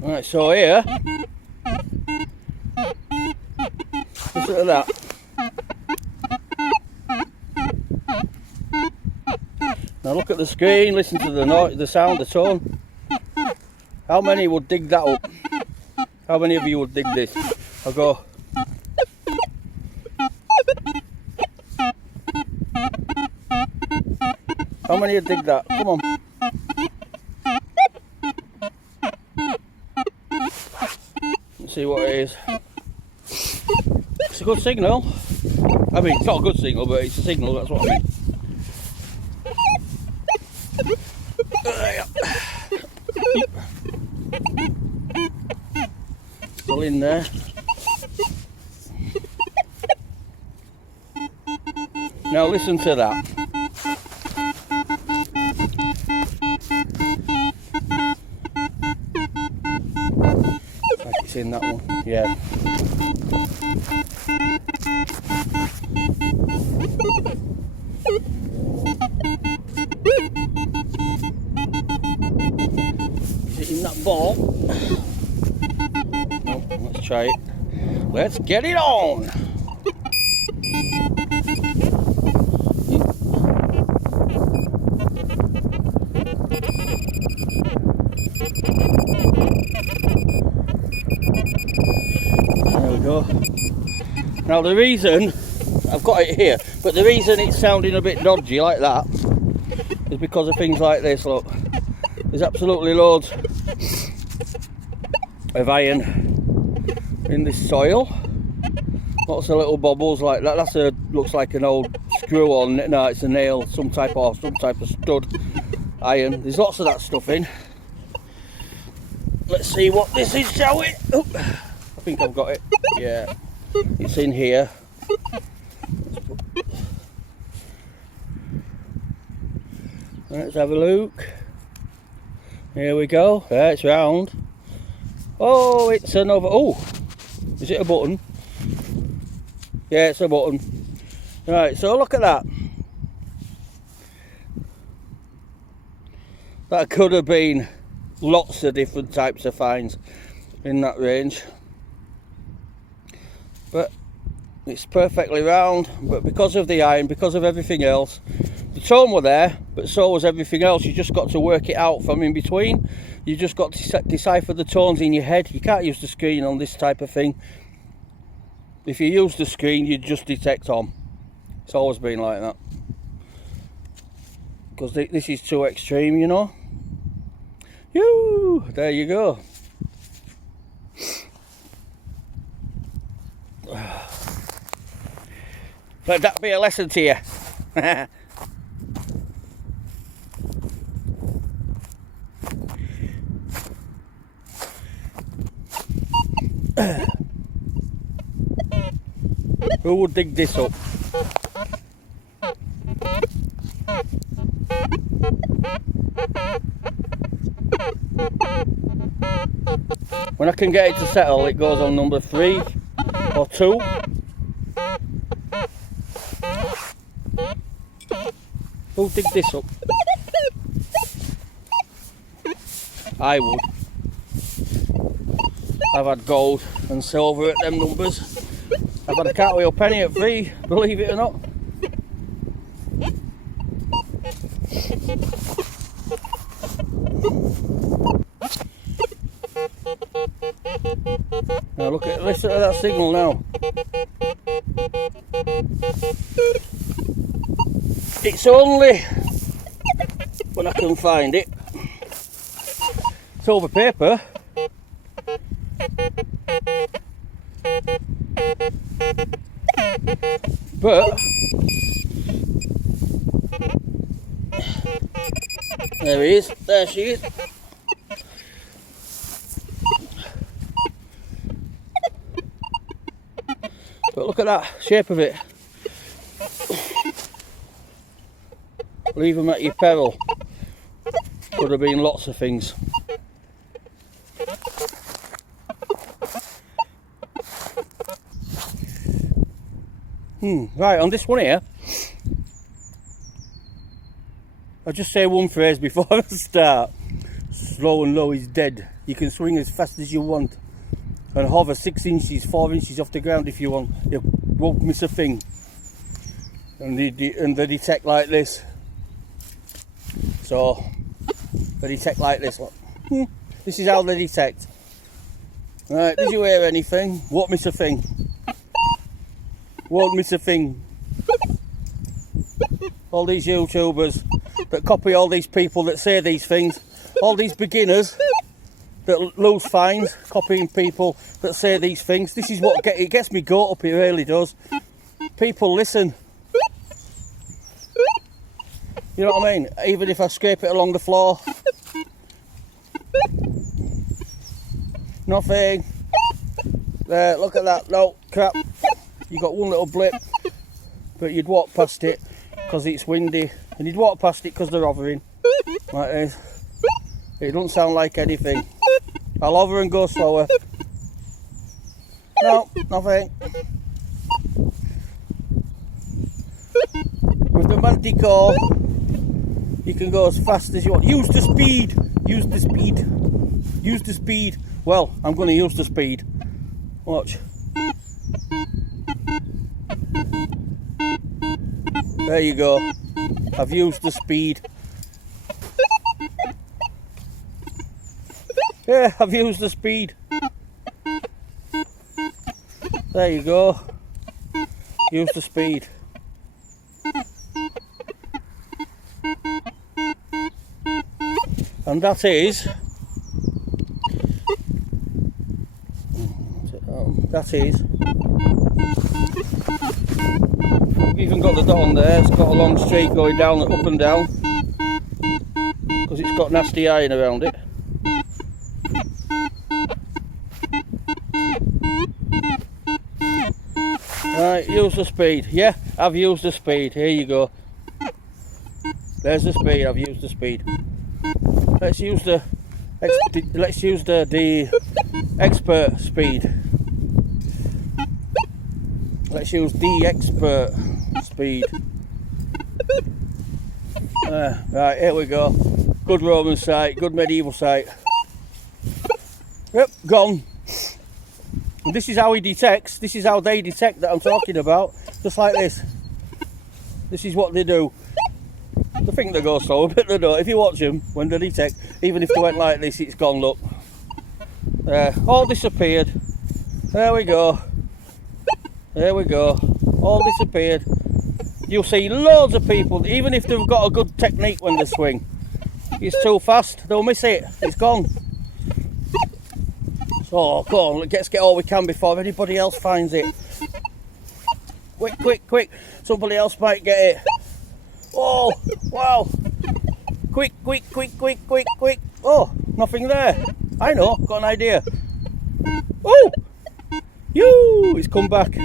Right, so here, listen to that. Now look at the screen, listen to the noise, the sound, the tone. How many would dig that up? How many of you would dig this? I'll go. How many would dig that? Come on. Let's see what it is. It's a good signal. I mean, it's not a good signal, but it's a signal, that's what I mean. Still in there. Now listen to that. Like it's in that one, yeah. Is it in that ball? No, let's try it. Let's get it on! There we go. Now the reason, I've got it here, but the reason it's sounding a bit dodgy like that is because of things like this, look. There's absolutely loads of iron in this soil. Lots of little bubbles like that. That's looks like an old screw on it. No, it's a nail, some type of stud iron. There's lots of that stuff in. Let's see what this is, shall we? Oh, I think I've got it. Yeah, it's in here. Let's have a look. Here we go. There, it's round. Oh, it's another. Oh, is it a button? Yeah, it's a button. Right, so look at that. That could have been lots of different types of finds in that range. But it's perfectly round. But because of the iron, because of everything else, the tone were there, but so was everything else. You just got to work it out from in between. You just got to decipher the tones in your head. You can't use the screen on this type of thing. If you use the screen, you just detect on. It's always been like that. Because this is too extreme, you know. Yoo! There you go. Let that be a lesson to you. Who would dig this up? When I can get it to settle, it goes on number 3 or 2. Who dig this up? I would. I've had gold and silver at them numbers. I've had a cartwheel penny at 3, believe it or not. Now listen to that signal now. It's only when I can find it. It's over paper. But there he is. There she is. But look at that shape of it. Leave them at your peril. Could have been lots of things. Right, on this one here, I'll just say one phrase before I start. Slow and low is dead. You can swing as fast as you want and hover 6 inches, 4 inches off the ground if you want. You won't miss a thing. And they detect like this. So they detect like this. This is how they detect. Right, did you hear anything? Won't miss a thing. Won't miss a thing. All these YouTubers that copy all these people that say these things, all these beginners that lose fines copying people that say these things. This is what it gets me goat up, it really does. People listen. You know what I mean? Even if I scrape it along the floor. Nothing. There, look at that. No, crap. You got one little blip, but you'd walk past it because it's windy, and you'd walk past it because they're hovering like this. It doesn't sound like anything. I'll hover and go slower. No, nothing. With the Manticore, you can go as fast as you want. Use the speed. Use the speed. Use the speed. Well, I'm going to use the speed. Watch. There you go. I've used the speed. Yeah, I've used the speed. There you go. Use the speed. And that is... I've even got the dot on there. It's got a long streak going down, up and down, because it's got nasty iron around it. Right, use the speed. Yeah, I've used the speed. Here you go. There's the speed. I've used the speed. Let's use the expert speed. Let's use the expert speed. Right, here we go. Good Roman site, good medieval site. Yep, gone. And this is how he detects. This is how they detect that I'm talking about. Just like this. This is what they do. They think they go slow, but they don't. If you watch them when they detect, even if they went like this, it's gone. Look. All disappeared. There we go. There we go. All disappeared. You'll see loads of people, even if they've got a good technique when they swing. It's too fast, they'll miss it. It's gone. So, come on, let's get all we can before anybody else finds it. Quick, quick, quick. Somebody else might get it. Oh, wow. Quick, quick, quick, quick, quick, quick. Oh, nothing there. I know, got an idea. Oh! Yoo! It's come back.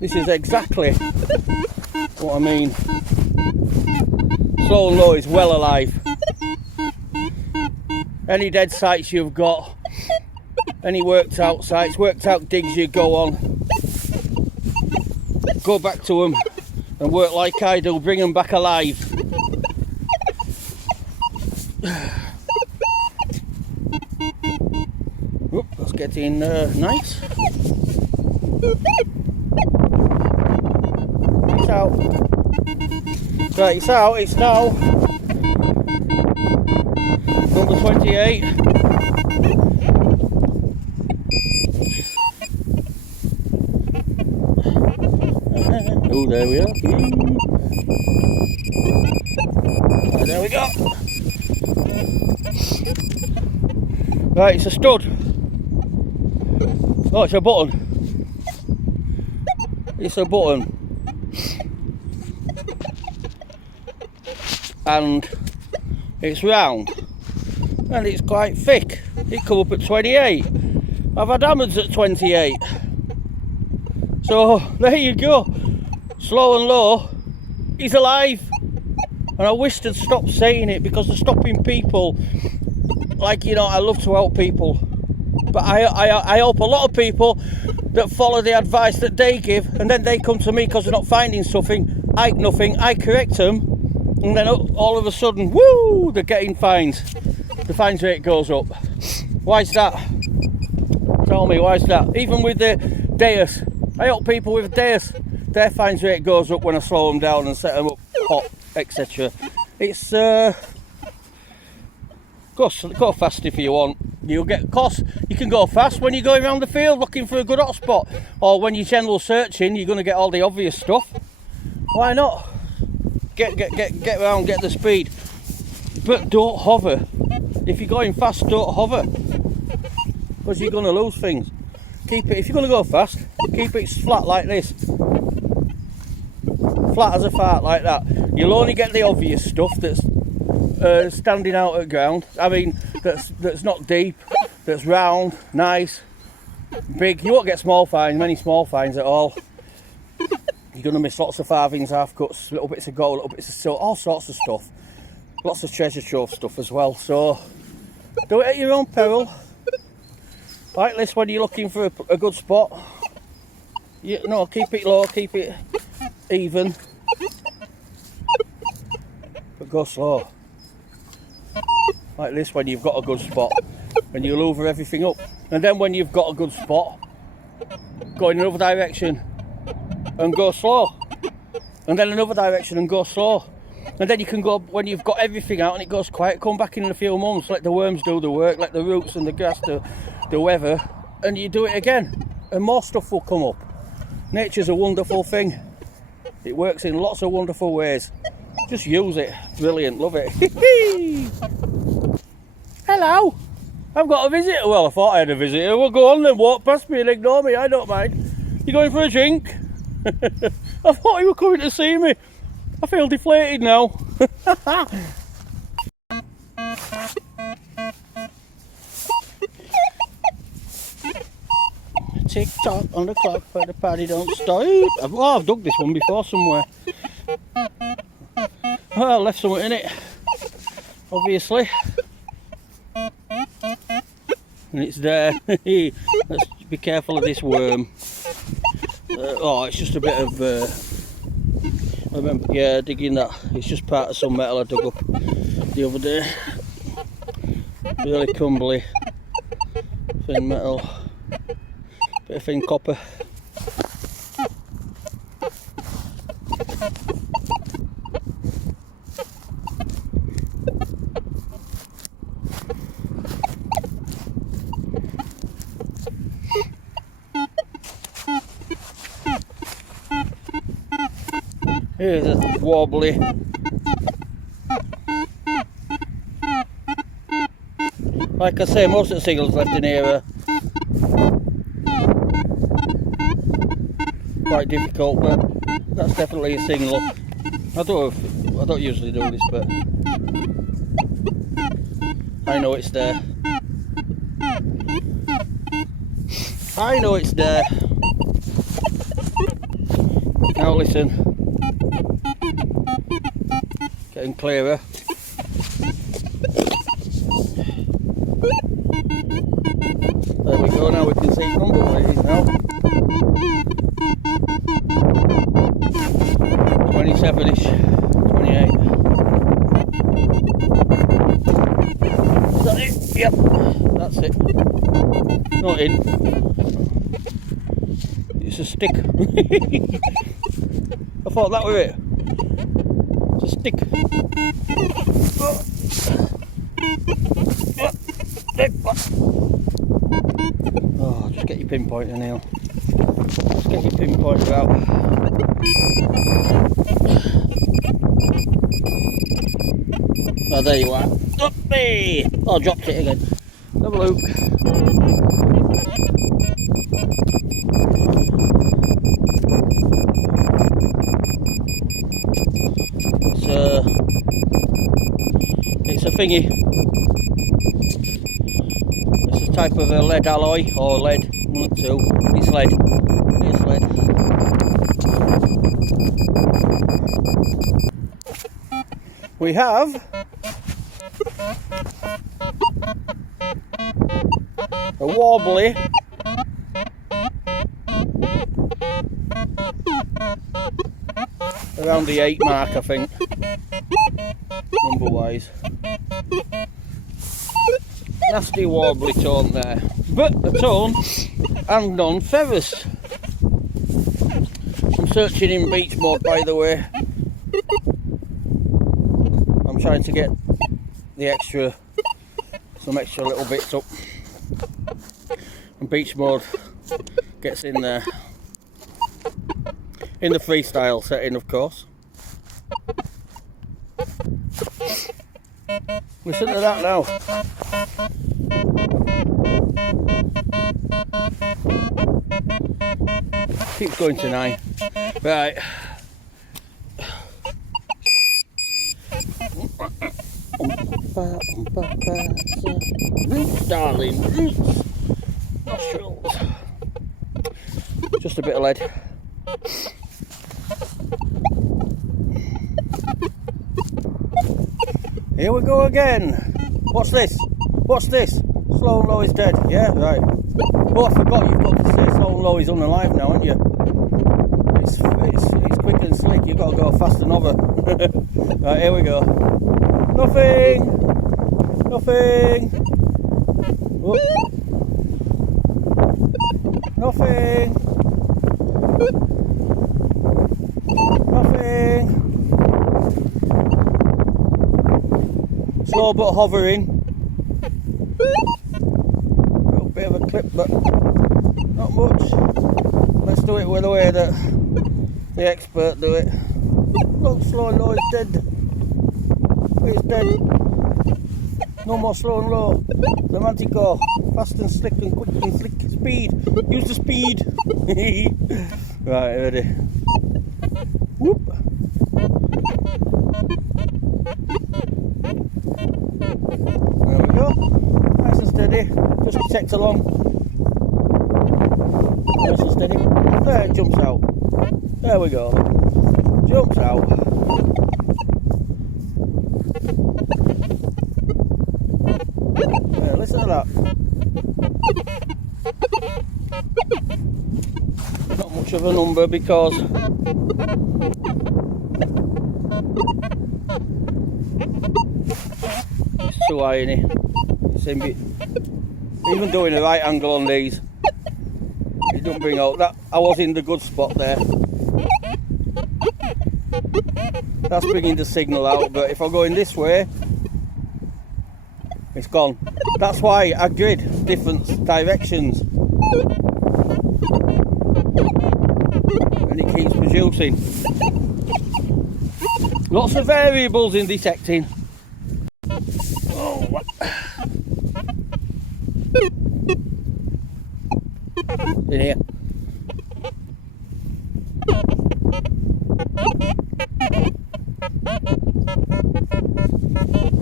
This is exactly what I mean. Slow and low is well alive. Any dead sites you've got, any worked out sites, worked out digs you go on, go back to them and work like I do, bring them back alive. Oop, that's getting nice. It's out. Right, it's out. It's now number 28. Oh, there we are. There we go. Right, it's a stud. Oh, it's a button. It's a button. And it's round. And it's quite thick. It come up at 28. I've had hammers at 28. So, there you go. Slow and low. He's alive. And I wish they'd stop saying it, because they're stopping people. Like, you know, I love to help people. But I help a lot of people that follow the advice that they give, and then they come to me because they're not finding something. I correct them, And then all of a sudden, woo, they're getting fines. The fines rate goes up. Why's that? Tell me, why's that? Even with the Deus, I help people with Deus, their fines rate goes up when I slow them down and set them up hot, etc. It's go fast if you want. You'll get cost. You can go fast when you're going around the field looking for a good hotspot, or when you're general searching, you're going to get all the obvious stuff. Why not? Get around, get the speed, but don't hover. If you're going fast, don't hover, because you're going to lose things. Keep it, if you're going to go fast, keep it flat like this, flat as a fart like that. You'll only get the obvious stuff that's standing out at ground. I mean, that's not deep, that's round, nice, big. You won't get small finds, many small finds at all. You're going to miss lots of farthings, half cuts, little bits of gold, little bits of silver, all sorts of stuff. Lots of treasure trove stuff as well. So do it at your own peril. Like this, when you're looking for a good spot, keep it low, keep it even, but go slow. Like this, when you've got a good spot, and you'll hoover everything up. And then when you've got a good spot, go in another direction and go slow, and then another direction and go slow. And then you can go, when you've got everything out and it goes quiet, come back in a few months, let the worms do the work, let the roots and the grass do the weather, and you do it again, and more stuff will come up. Nature's a wonderful thing. It works in lots of wonderful ways. Just use it. Brilliant, love it. Hello, I've got a visitor. Well, I thought I had a visitor. Well, go on then, walk past me and ignore me, I don't mind. You going for a drink? I thought you were coming to see me. I feel deflated now. Tick tock on the clock, but the party don't stop. I've dug this one before somewhere. Well, I left something in it, obviously. And it's there. Let's be careful of this worm. It's just a bit of I remember, digging that. It's just part of some metal I dug up the other day. Really crumbly, thin metal, bit of thin copper. Here's a wobbly. Like I say, most of the singles left in here are quite difficult, but that's definitely a single. I don't usually do this, but I know it's there. I know it's there. Now listen. Getting clearer. There we go, now we can see number what it is now. 27-ish, 28. Is that it? Yep, that's it. Not in. It's a stick. I thought that was it. It's a stick. Oh, just get your pinpointer now. Just get your pinpointer out. Oh, there you are. Up me! Oh, I dropped it again. Have a look. It's a thingy. It's a type of a lead alloy, or lead, one or two. It's lead. It's lead. We have a wobbly around the 8 mark, I think, number wise. Nasty warbly tone there, but a tone and non-ferrous. I'm searching in beach mode, by the way. I'm trying to get some extra little bits up, and beach mode gets in there, in the freestyle setting, of course. Listen to that now. Keeps going to 9. Right. Roots, darling, roots. Nostrils. Just a bit of lead. Here we go again. What's this? What's this? Slow and low is dead. Yeah, right. Oh, I forgot you've got to say slow and low is unalive now, haven't you? It's quick and slick. You've got to go fast and over. Right, here we go. Nothing. Nothing. Oh. Nothing. Nothing. Slow but hovering. Got a bit of a clip, but not much. Let's do it with the way that the expert do it. Look, slow and low is dead. It's dead. No more slow and low. The Manticore, fast and slick and quick and slick. Speed. Use the speed. Right, ready. Whoop. There we go. Nice and steady. Just protect along. Nice and steady. There, it jumps out. There we go. Jumps out. There, listen to that. Not much of a number because it's too high in it. Even doing the right angle on these, it doesn't bring out that. I was in the good spot there. That's bringing the signal out, but if I'm going this way, it's gone. That's why I grid different directions, and it keeps producing. Lots of variables in detecting. Oh, what? In here.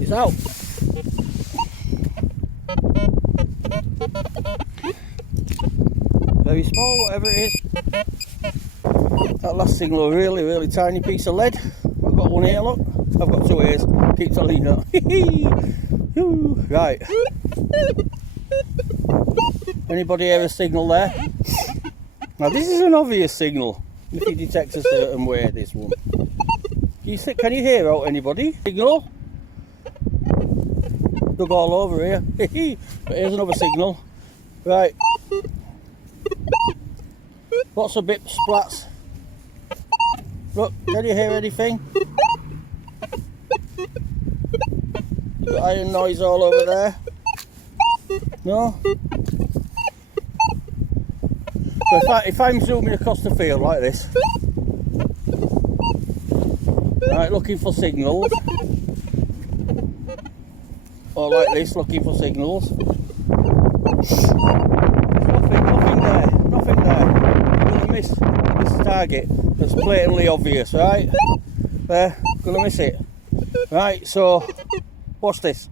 It's out. Very small, whatever it is. That last signal, a really, really tiny piece of lead. I've got one here, look. I've got 2 ears. Keep telling you that. Right. Anybody hear a signal there? Now this is an obvious signal. If you detect a certain way, this one. Can you hear out anybody? Signal? Dug all over here. But here's another signal. Right. Lots of bit splats. Look, can you hear anything? You got iron noise all over there. No? So if I'm zooming across the field like this, right, looking for signals, or like this, looking for signals, nothing there. I'm gonna miss this target. That's blatantly obvious, right? There, gonna miss it. Right, so watch this.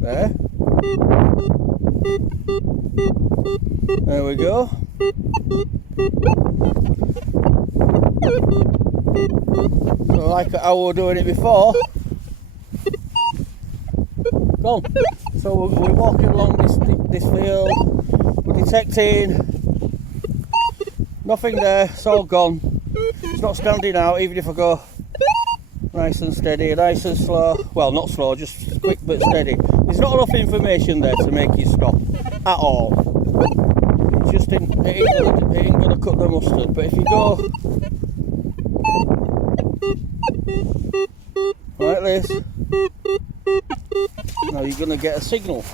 There. There we go. So like how we were doing it before. Go on. So we're walking along this field. We're detecting Nothing there, it's all gone. It's not standing out, even if I go nice and steady, nice and slow. Well, not slow, just quick but steady. There's not enough information there to make you stop at all. It just ain't gonna cut the mustard. But if you go like this, now you're gonna get a signal.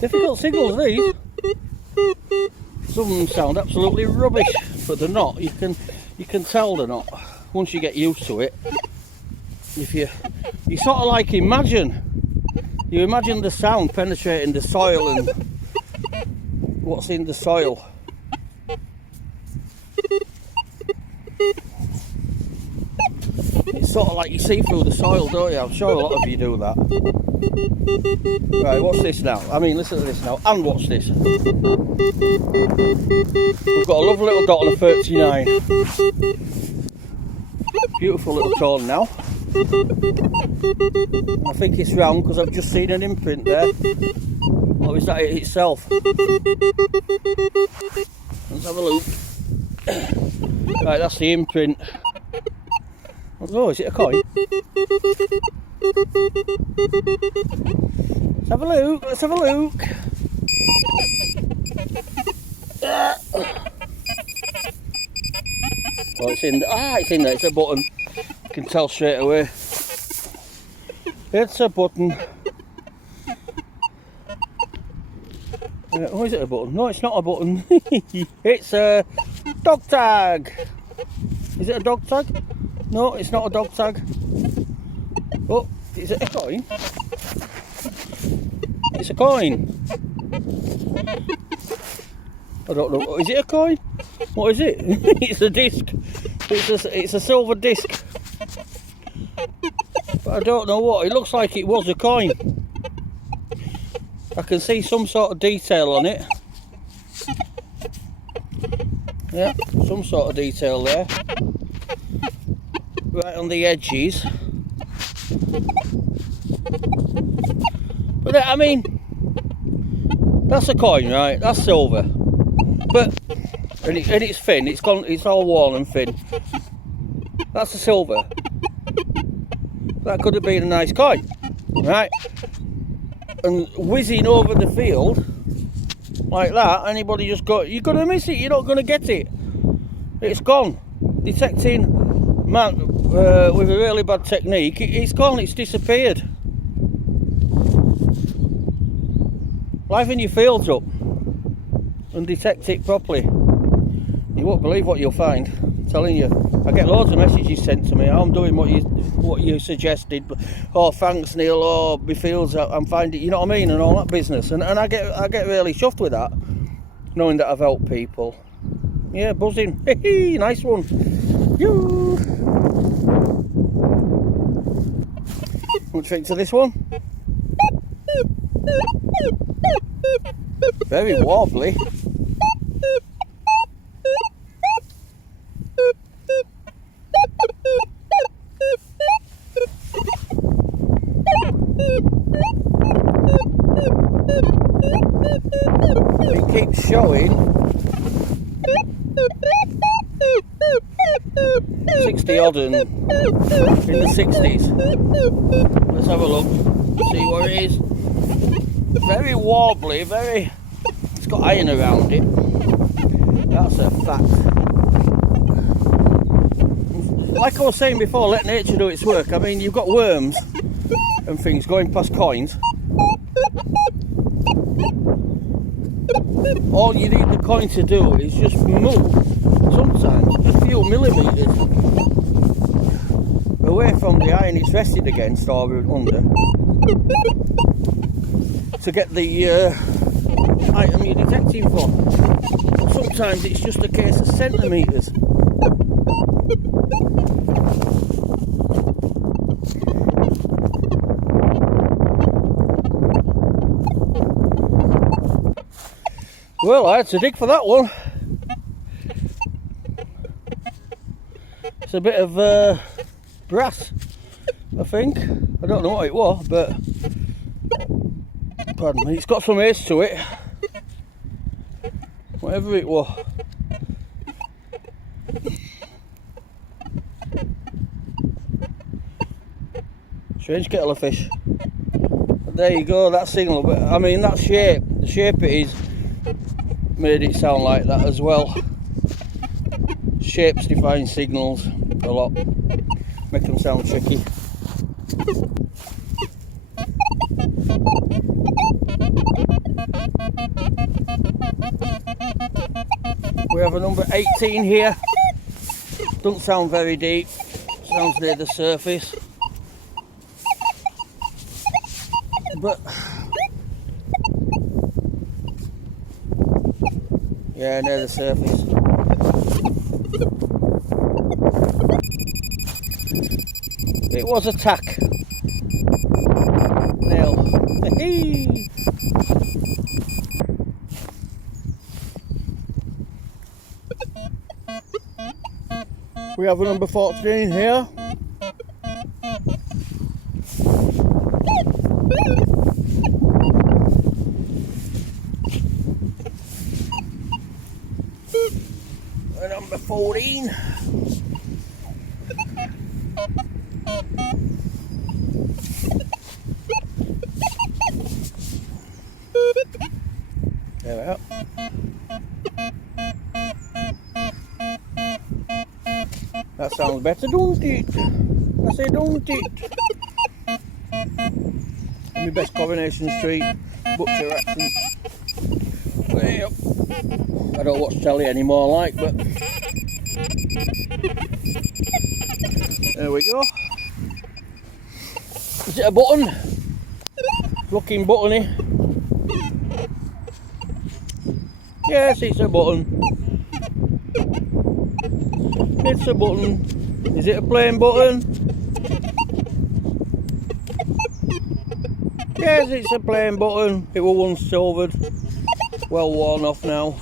Difficult signals these. Some of them sound absolutely rubbish, but they're not. You can tell they're not once you get used to it. If you sort of like imagine the sound penetrating the soil and what's in the soil. It's sort of like you see through the soil, don't you? I'm sure a lot of you do that. Right, what's this now? I mean, listen to this now, and watch this. We've got a lovely little dot on a 39. Beautiful little tone now. I think it's round because I've just seen an imprint there. Or is that it itself? Let's have a look. Right, that's the imprint. Oh, is it a coin? Let's have a look, let's have a look. Oh, it's in there. It's in there, it's a button. You can tell straight away. It's a button. Oh, is it a button? No, it's not a button. It's a dog tag. Is it a dog tag? No, it's not a dog tag. Oh, is it a coin? It's a coin. I don't know. Is it a coin? What is it? It's a disc. It's a silver disc. But I don't know what. It looks like it was a coin. I can see some sort of detail on it. Yeah, some sort of detail there. Right on the edges. But I mean, that's a coin, right? That's silver. But and it's thin. It's gone. It's all worn and thin. That's a silver. That could have been a nice coin, right? And whizzing over the field like that, anybody just got. You're gonna miss it. You're not gonna get it. It's gone. Detecting man with a really bad technique. It's gone. It's disappeared. Liven your fields up and detect it properly. You won't believe what you'll find. I'm telling you. I get loads of messages sent to me. I'm doing what you suggested. Oh, thanks, Neil. Oh, my fields, I'm finding. You know what I mean, and all that business. And I get really chuffed with that, knowing that I've helped people. Yeah, buzzing. Hey, nice one. You. Want to think to this one? Very wobbly. It keeps showing 60 odd and in the 60s. Let's have a look, see what it is. Very wobbly, it's got iron around it. That's a fact. Like I was saying before, let nature do its work. I mean, you've got worms and things going past coins. All you need the coin to do is just move, sometimes a few millimetres away from the iron it's rested against or under, to get the item you're detecting for. But sometimes it's just a case of centimetres. Well, I had to dig for that one. It's a bit of brass, I think. I don't know what it was, but Pardon me, it's got some ace to it. Whatever it was. Strange kettle of fish. But there you go, that signal. But I mean, that shape, the shape it is, made it sound like that as well. Shapes define signals a lot, make them sound tricky. We have a number 18 here. Doesn't sound very deep, sounds near the surface. But yeah, near the surface. It was a tack. Nail. We have a number 14 here. A number 14. There we are. That sounds better, don't it? I say, don't it? My best Coronation Street butcher accent. Way up. I don't watch telly anymore, like, but there we go. Is it a button? Looking buttony. Yes, it's a button. It's a button. Is it a plain button? Yes, it's a plain button. It was once silvered. Well worn off now.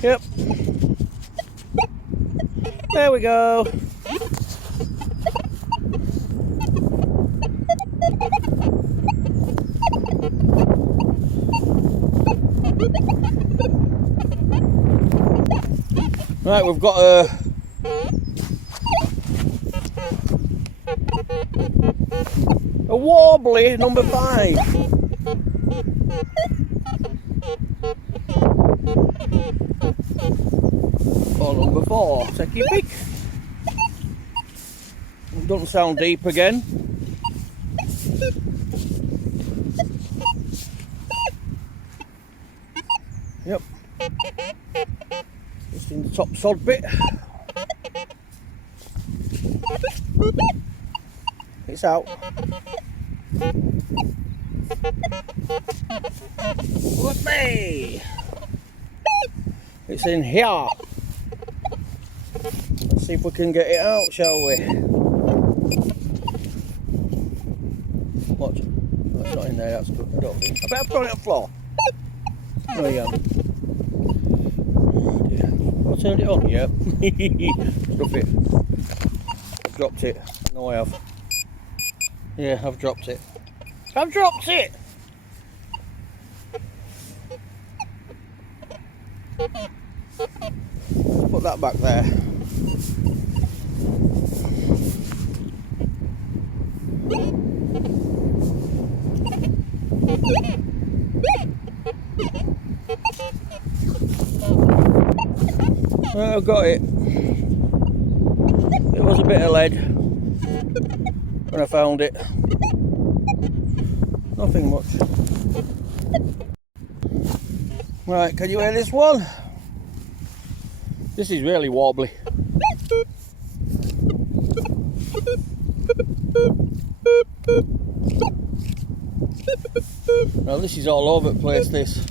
Yep. There we go. Right, we've got a warbly number 5. Or number 4. Take your pick. It doesn't sound deep again. Yep. Just in the top sod bit. It's out. Whoopee! It's in here. Let's see if we can get it out, shall we? Watch. That's not in there, that's good. I don't think. I better put it on the floor. There we go. I turned it on, yeah. Stuff it. I've dropped it. No, I have. Yeah, I've dropped it. I've dropped it! Put that back there. Right, I've got it. It was a bit of lead when I found it. Nothing much. Right, can you hear this one? This is really wobbly. Now this is all over the place, this.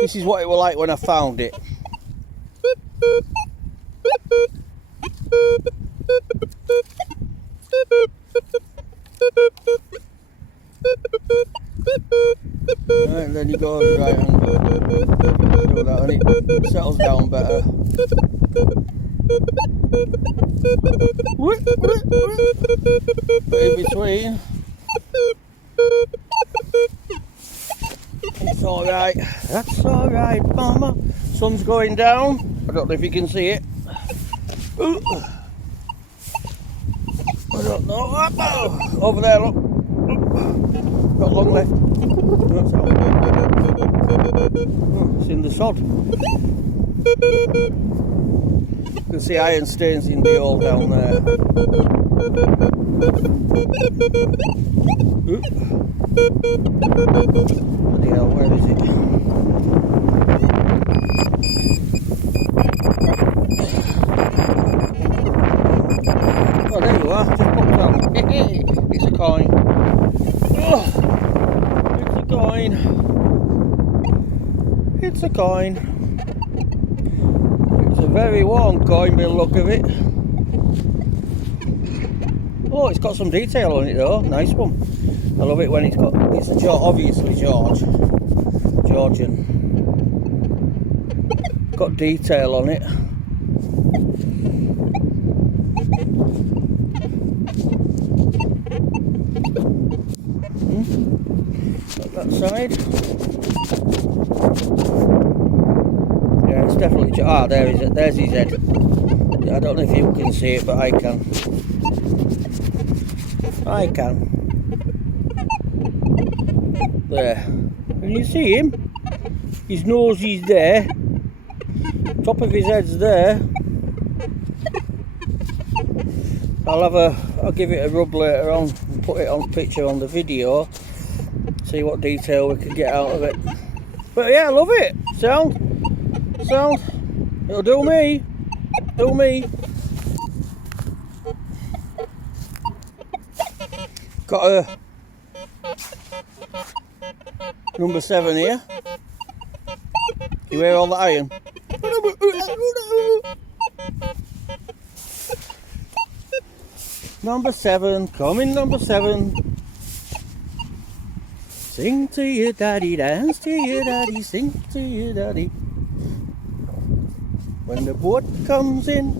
This is what it was like when I found it. Right, then you go on the right hand. with that and it settles down better. But in between, it's alright. That's alright, Mama. Sun's going down. I don't know if you can see it. Ooh. I don't know. Oh, over there, look. Got long left. That's out. Oh, it's in the sod. You can see iron stains in the hole down there. Ooh. Bloody hell, where is it? Oh, there you are, just popped out. It's a coin. Oh, it's a coin. It's a coin. It's a very warm coin by the look of it. Oh, it's got some detail on it though, nice one. I love it when it's obviously Georgian. Got detail on it. That side. Yeah, it's definitely. There's his head. I don't know if you can see it, but I can. I can. There. Can you see him? His nose is there. Top of his head's there. I'll give it a rub later on and put it on picture on the video. See what detail we can get out of it. But yeah, I love it. Sound. It'll do me. Got a number 7 here. You hear all the iron? Number 7, coming number 7. Sing to your daddy, dance to your daddy, sing to your daddy. When the boat comes in,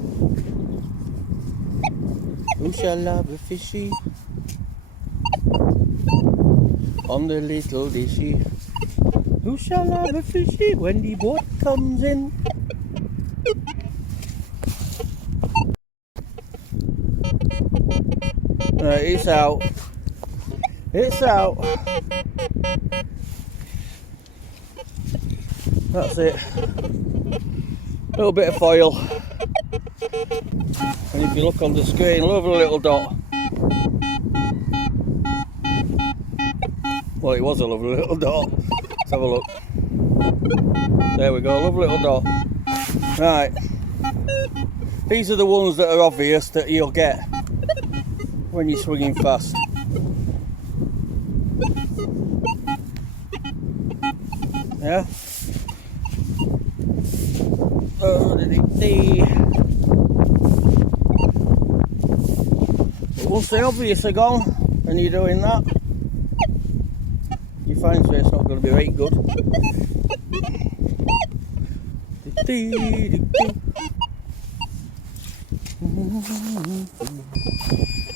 who shall have a fishy on the little dishy? Who shall have a fishy when the boat comes in? It's out. It's out. That's it. A little bit of foil. And if you look on the screen, lovely little dot. Well, it was a lovely little dot. Let's have a look. There we go, lovely little dot. Right. These are the ones that are obvious that you'll get when you're swinging fast. Yeah. But once the obvious are gone and you're doing that, you find so it's not going to be very good.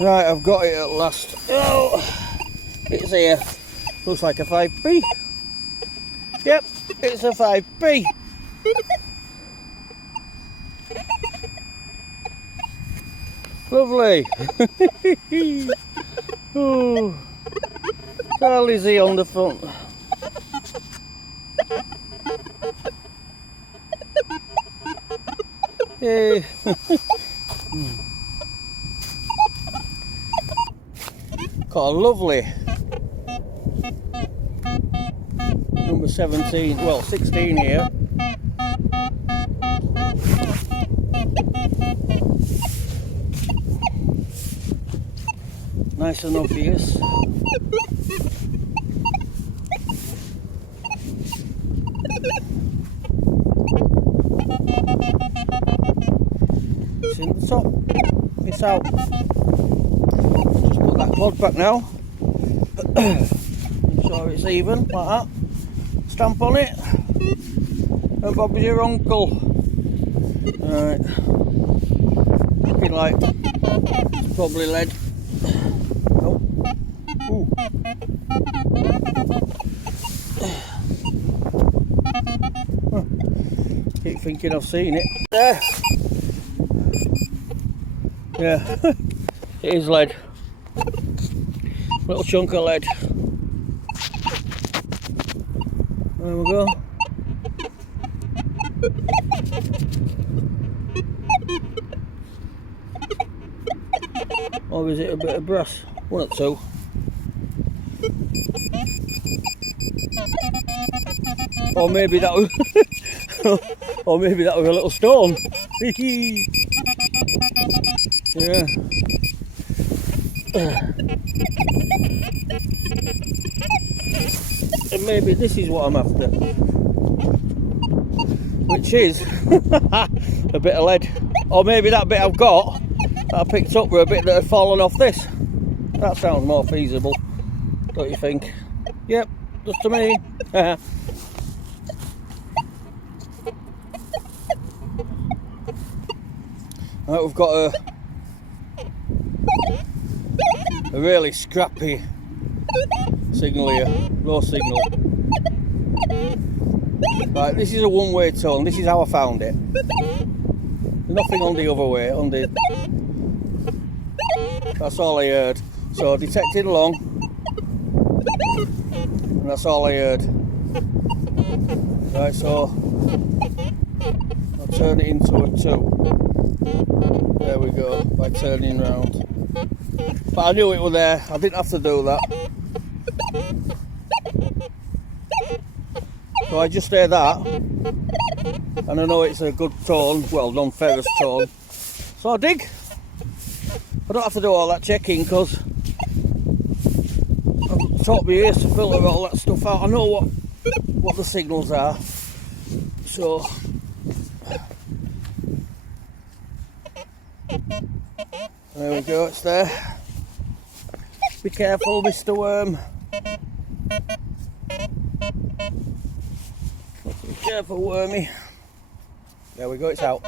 Right, I've got it at last. Oh, it's here. Looks like a 5p. Yep, it's a 5p. Lovely. Oh, so Lizzie on the front. Hey. Got a lovely number 17, well 16 here. Nice and obvious. It's in the top. It's out. Just put that clod back now. Make sure it's even like that. Stamp on it. And Bob's your uncle. Right. Looking like it's probably lead. Oh. Ooh. Keep thinking I've seen it. There. Yeah. It is lead. Little chunk of lead. There we go. Or is it a bit of brass? One or two. Or maybe that was or maybe that was a little stone. Yeah. And maybe this is what I'm after. Which is a bit of lead. Or maybe that bit I've got that I picked up were a bit that had fallen off this. That sounds more feasible, don't you think? Yep, just to me. Right, we've got a really scrappy signal here, low signal. Right, this is a one-way tone. This is how I found it. There's nothing on the other way. On the that's all I heard. So I detected along, and that's all I heard. Right, so I'll turn it into a 2. There we go, by turning round. But I knew it was there, I didn't have to do that. So I just hear that, and I know it's a good tone, well, non-ferrous tone. So I dig. I don't have to do all that checking because I've taught my ears to filter all that stuff out. I know what the signals are. So there we go, it's there. Be careful, Mr. Worm. Be careful, Wormy. There we go, it's out.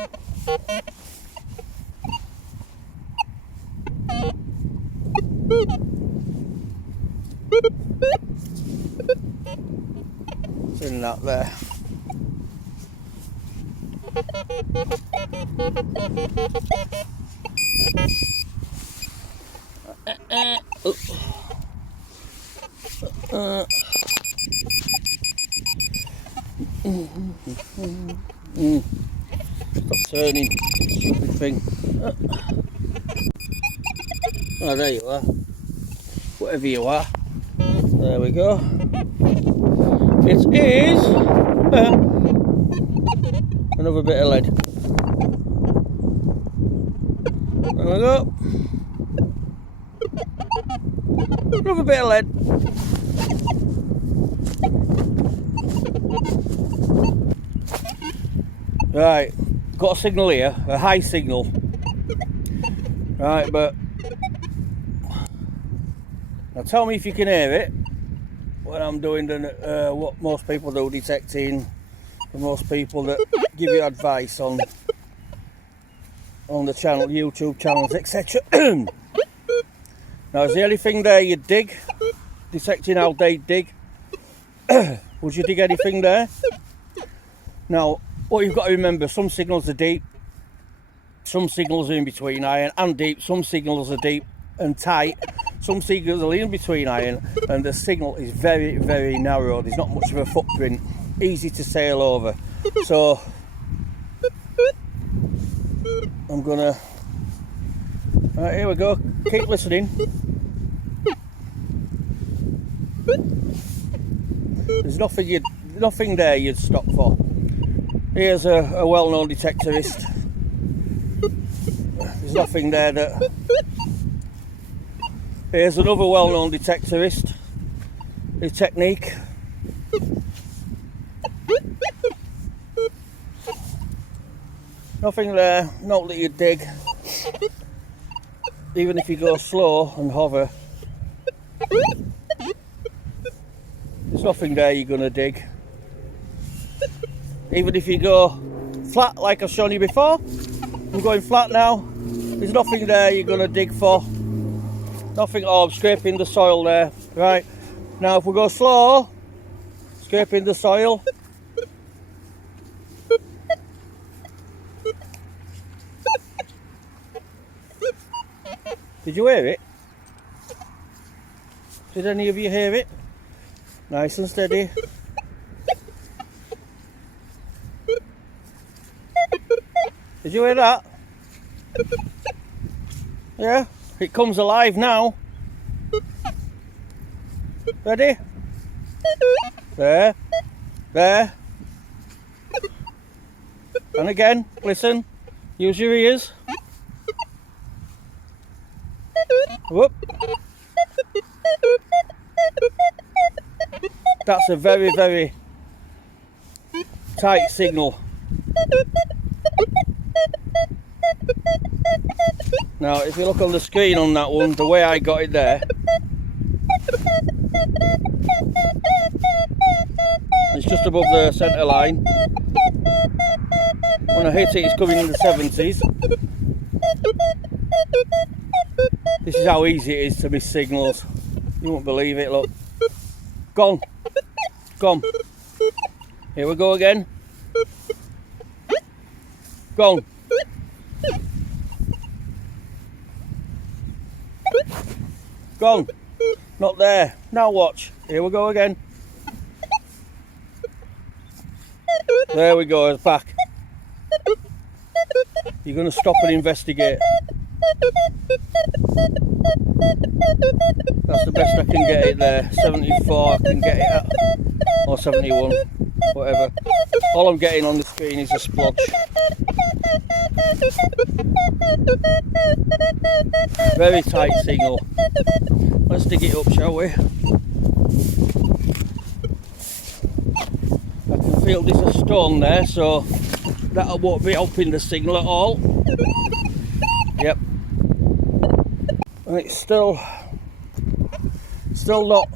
It's in that there. Stop turning, stupid thing. Oh, there you are. Whatever you are. There we go. It is another bit of lead. There we go. Another bit of lead. Right, got a signal here, a high signal. Right, but now tell me if you can hear it when I'm doing what most people do, detecting, for most people that give you advice on the channel, YouTube channels, etc. Now, is there anything there you dig? Detecting how they dig? Would you dig anything there? Now, what you've got to remember, some signals are deep, some signals are in between iron and deep, some signals are deep and tight, some signals are in between iron, and the signal is very, very narrow. There's not much of a footprint, easy to sail over. So I'm gonna, right, here we go, keep listening. There's nothing there you'd stop for. Here's a well-known detectorist. There's nothing there that... Here's another well-known detectorist. His technique. Nothing there, not that you dig. Even if you go slow and hover, there's nothing there you're gonna dig. Even if you go flat like I've shown you before, I'm going flat now. There's nothing there you're going to dig for. Nothing. Oh, I'm scraping the soil there. Right, now if we go slow, scraping the soil. Did you hear it? Did any of you hear it? Nice and steady. Did you hear that? Yeah, it comes alive now. Ready? There. There. And again, listen. Use your ears. Whoop. That's a very, very tight signal. Now, if you look on the screen on that one, the way I got it there, it's just above the centre line. When I hit it, it's coming in the 70s. This is how easy it is to miss signals. You won't believe it, look. Gone. Gone. Here we go again. Gone. Gone. Not there. Now watch. Here we go again. There we go, it's back. You're going to stop and investigate. That's the best I can get it there. 74 I can get it at. Or 71. Whatever. All I'm getting on the screen is a splodge. Very tight signal. Let's dig it up, shall we? I can feel there's a stone there, so that won't be helping the signal at all. Yep. And it's still not.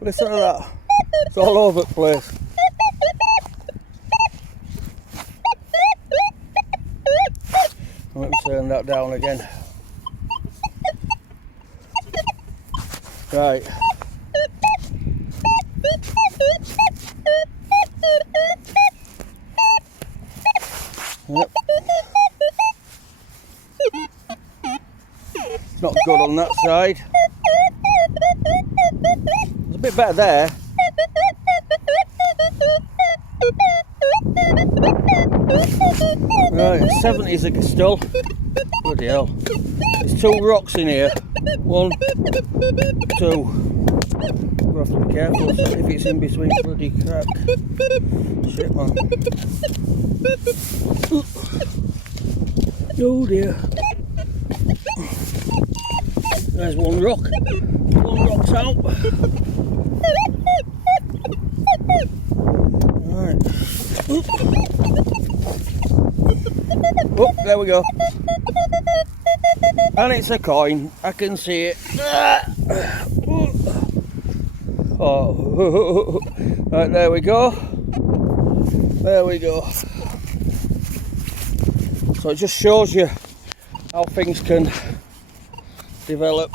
Listen to that. It's all over the place. Let me turn that down again. Right. Yep. It's not good on that side. It's a bit better there. Right, 70s are still. Bloody hell. There's two rocks in here. 1, 2. We'll have to be careful if it's in between bloody crack. Shit, man. Oh dear. There's one rock. One rock's out. Right. Oh, there we go. And it's a coin. I can see it. Oh, right, there we go. There we go. So it just shows you how things can develop.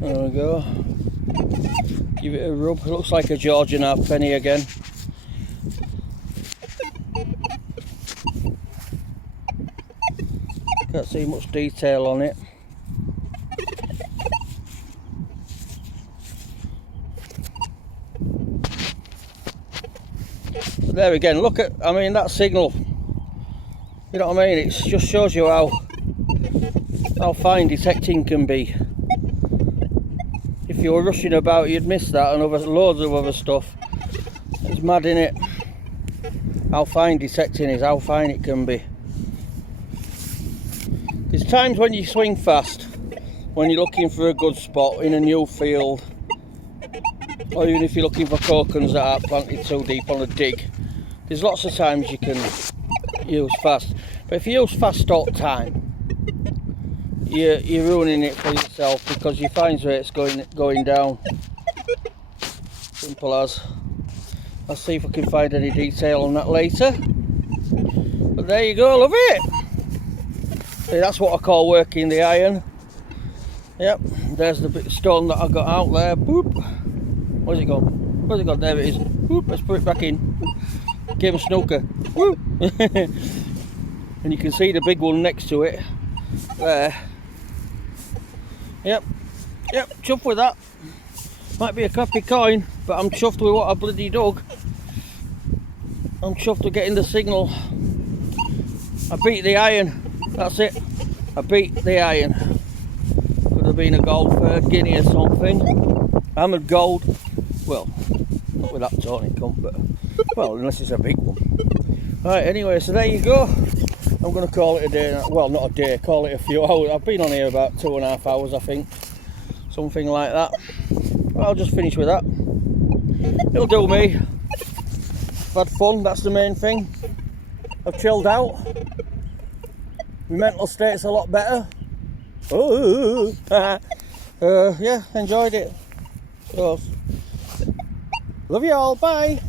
There we go. Give it a rub. It looks like a Georgian halfpenny again. Can't see much detail on it. But there again, look at, I mean, that signal, you know what I mean? It just shows you how fine detecting can be. If you were rushing about, you'd miss that and loads of other stuff. It's mad, innit? How fine detecting is, how fine it can be. There's times when you swing fast, when you're looking for a good spot in a new field, or even if you're looking for cocons that aren't planted too deep on a dig. There's lots of times you can use fast, but if you use fast all the time, you're ruining it for yourself, because your fines rate's going down. Simple as. I'll see if I can find any detail on that later. But there you go, love it. See, that's what I call working the iron. Yep, there's the bit of stone that I got out there. Boop. Where's it gone? Where's it gone? There it is. Boop. Let's put it back in. Game of snooker. Woo. And you can see the big one next to it there. Yep, chuffed with that. Might be a crappy coin, but I'm chuffed with what I bloody dug. I'm chuffed with getting the signal. I beat the iron. That's it. I beat the iron. Could have been a gold for Guinea or something. Hammered gold. Well, not with that tonic cup, but well, unless it's a big one. Right, anyway, so there you go. I'm going to call it a day. Well, not a day, call it a few hours. I've been on here about 2.5 hours, I think. Something like that. Well, I'll just finish with that. It'll do me. I've had fun, that's the main thing. I've chilled out. My mental state's a lot better. Oh, yeah, enjoyed it. So, love you all, bye.